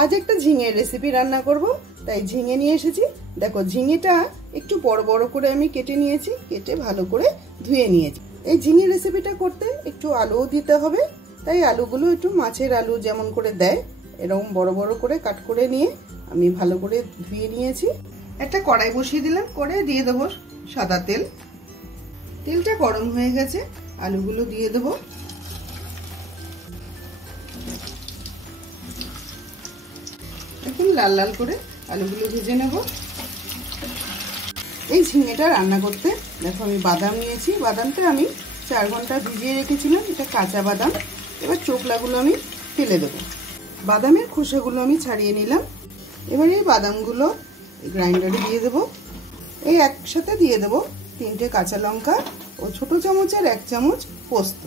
আজ একটা ঝিঙের রেসিপি রান্না করব, তাই ঝিঙে নিয়ে এসেছি। দেখো ঝিঙেটা একটু বড় বড় করে আমি কেটে নিয়েছি, কেটে ভালো করে ধুয়ে নিয়েছি। এই ঝিঙে রেসিপিটা করতে একটু আলুও দিতে হবে, তাই আলুগুলো একটু মাছের আলু যেমন করে দেয় এরকম বড় বড় করে কাট করে নিয়ে আমি ভালো করে ধুয়ে নিয়েছি। একটা কড়াই বসিয়ে দিলাম, কড়াই দিয়ে দেবো সাদা তেল। তেলটা গরম হয়ে গেছে, আলুগুলো দিয়ে দেবো। এখন লাল লাল করে আলুগুলো ভেজে নেব। এই ঝিঙেটা রান্না করতে দেখো আমি বাদাম নিয়েছি, বাদামটা আমি 4 ঘন্টা ভিজিয়ে রেখেছিলাম, এটা কাঁচা বাদাম। এবার চোকলাগুলো আমি ফেলে দেবো। বাদামের খোসাগুলো আমি ছাড়িয়ে নিলাম। এবার এই বাদামগুলো গ্রাইন্ডারে দিয়ে দেবো। এই একসাথে দিয়ে দেবো 3টে কাঁচা লঙ্কা ও ছোট চামচের 1 চামচ পোস্ত।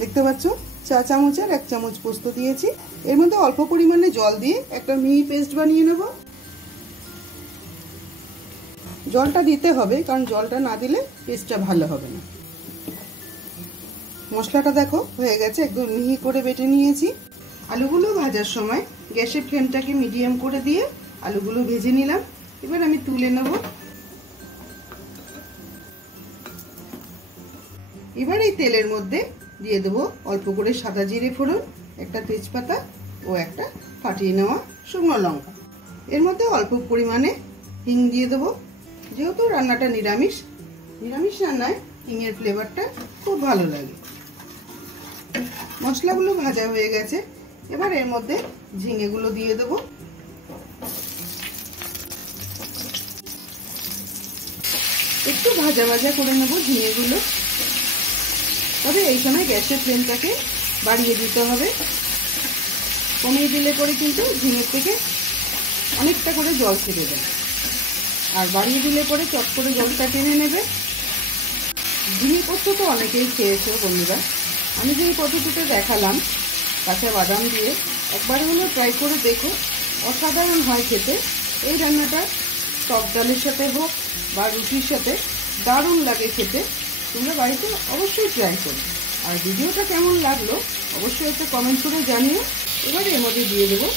দেখতে পাচ্ছ 4 চামচের 1 চামচ পোস্ত দিয়েছি। এর মধ্যে অল্প পরিমাণে জল দিয়ে একটা মিহি পেস্ট বানিয়ে নেব। জলটা দিতে হবে, কারণ জলটা না দিলে পেস্টটা ভালো হবে না। মশলাটা দেখো হয়ে গেছে, একদম মিহি করে বেটে নিয়েছি। আলুগুলো ভাজার সময় গ্যাসের ফ্লেমটাকে মিডিয়াম করে দিয়ে আলুগুলো ভেজে নিলাম। এবার আমি তুলে নেব। এবার এই তেলের মধ্যে দিয়ে দেবো অল্প করে সাদা জিরে ফোড়ন, একটা তেজপাতা ও একটা ফাটিয়ে নেওয়া শুকনো লঙ্কা। এর মধ্যে অল্প পরিমাণে হিং দিয়ে দেবো। যেহেতু রান্নাটা নিরামিষ রান্নায় হিঙের ফ্লেভারটা খুব ভালো লাগে। মশলাগুলো ভাজা হয়ে গেছে, এবার এর মধ্যে ঝিঙেগুলো দিয়ে দেবো। একটু ভাজা ভাজা করে নেব ঝিঙেগুলো। তবে এই সময় গ্যাসের ফ্লেমটাকে বাড়িয়ে দিতে হবে, কমিয়ে দিলে করে কিন্তু ঝিঙের থেকে অনেকটা করে জল ছেড়ে দেয়, আর বাড়িয়ে দিলে করে চট করে জলটা টেনে নেবে। ঝিঙে পোস্ত তো অনেকেই খেয়েছো বন্ধুরা, আমি যে পদ্ধতিতে দেখালাম কাঁচা বাদাম দিয়ে, একবার হলো ট্রাই করে দেখো, অসাধারণ হয় খেতে। এই রান্নাটা টক ডালের সাথে হোক বা রুটির সাথে দারুণ লাগে খেতে। তোমরা বাড়িতে অবশ্যই ট্রাই করো। আর ভিডিওটা কেমন লাগলো অবশ্যই একটা কমেন্ট করে জানিও। এবার এর মধ্যে দিয়ে দেবো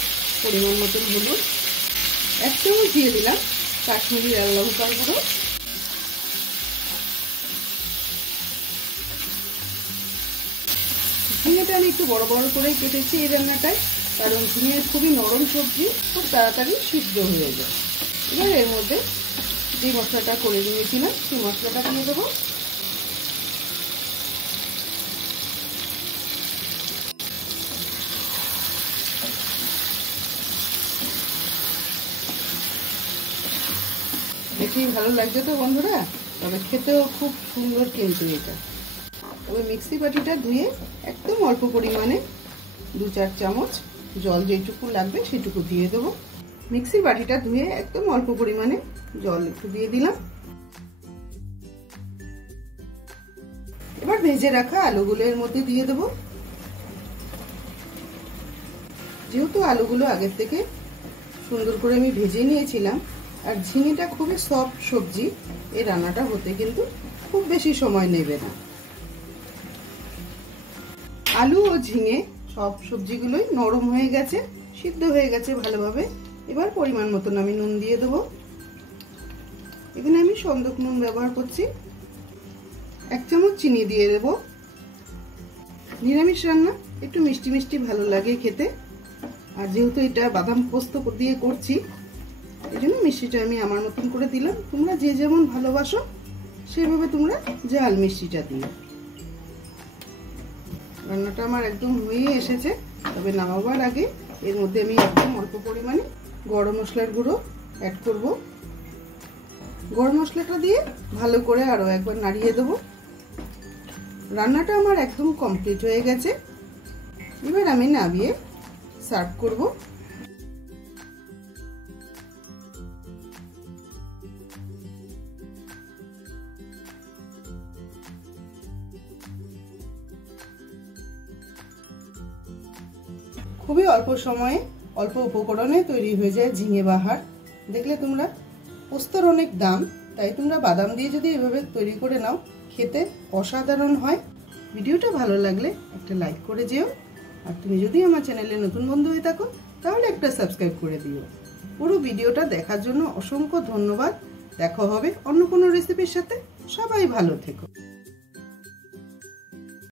পরিমাণ মতন হলুদ, 1 চামচ দিয়ে দিলাম কাশ্মীরি লাল লঙ্কার গুঁড়ো। ঝিঙেটা আমি একটু বড় বড় করে কেটেছি এই রান্নাটায়, কারণ ঝিঙে খুবই নরম সবজি, খুব তাড়াতাড়ি সিদ্ধ হয়ে যায়। এবার এর মধ্যে যে মশলাটা করে নিয়েছিলাম সেই মশলাটা দিয়ে দেবো। দেখেই ভালো লাগছে তো বন্ধুরা, তবে খেতেও খুব সুন্দর কিন্তু এটা। তবে মিক্সি বাটিটা ধুয়ে একদম অল্প পরিমাণে 2-4 চামচ জল যেটুকু লাগবে সেটুকু দিয়ে দেবো। মিক্সির বাটিটা ধুয়ে একদম অল্প পরিমাণে জল একটু দিয়ে দিলাম। এবার ভেজে রাখা আলুগুলো এর মধ্যে দিয়ে দেবো। যেহেতু আলুগুলো আগের থেকে সুন্দর করে আমি ভেজে নিয়েছিলাম, আর ঝিঙেটা খুবই সফট সবজি, এই রান্নাটা হতে কিন্তু খুব বেশি সময় নেবে না। আলু ও ঝিঙে সব সবজিগুলোই নরম হয়ে গেছে, সিদ্ধ হয়ে গেছে ভালোভাবে। এবার পরিমাণ মতন আমি নুন দিয়ে দেবো। এখানে আমি সন্দক নুন ব্যবহার করছি। 1 চামচ চিনি দিয়ে দেবো। নিরামিষ রান্না একটু মিষ্টি মিষ্টি ভালো লাগে খেতে, আর যেহেতু এটা বাদাম পোস্ত দিয়ে করছি এই জন্য মিষ্টিটা আমি আমার মতন করে দিলাম। তোমরা যে যেমন ভালোবাসো সেভাবে তোমরা ঝাল মিষ্টিটা দিও। রান্নাটা আমার একদম হয়ে এসেছে, তবে নামাবার আগে এর মধ্যে আমি একদম অল্প পরিমাণে গরম মশলার গুঁড়ো অ্যাড করব। গরম মশলাটা দিয়ে ভালো করে আরও একবার নাড়িয়ে দেবো। রান্নাটা আমার একদম কমপ্লিট হয়ে গেছে। এবার আমি নামিয়ে সার্ভ করব। খুবই অল্প সময়ে অল্প উপকরণে তৈরি হয়ে যায় ঝিঙে বাহার। দেখলে তোমরা, পোস্তর অনেক দাম, তাই তোমরা বাদাম দিয়ে যদি এভাবে তৈরি করে নাও খেতে অসাধারণ হয়। ভিডিওটা ভালো লাগলে একটা লাইক করে যেও। আর তুমি যদি আমার চ্যানেলে নতুন বন্ধু হয়ে থাকো তাহলে একটা সাবস্ক্রাইব করে দিও। পুরো ভিডিওটা দেখার জন্য অসংখ্য ধন্যবাদ। দেখা হবে অন্য কোনো রেসিপির সাথে। সবাই ভালো থেকো।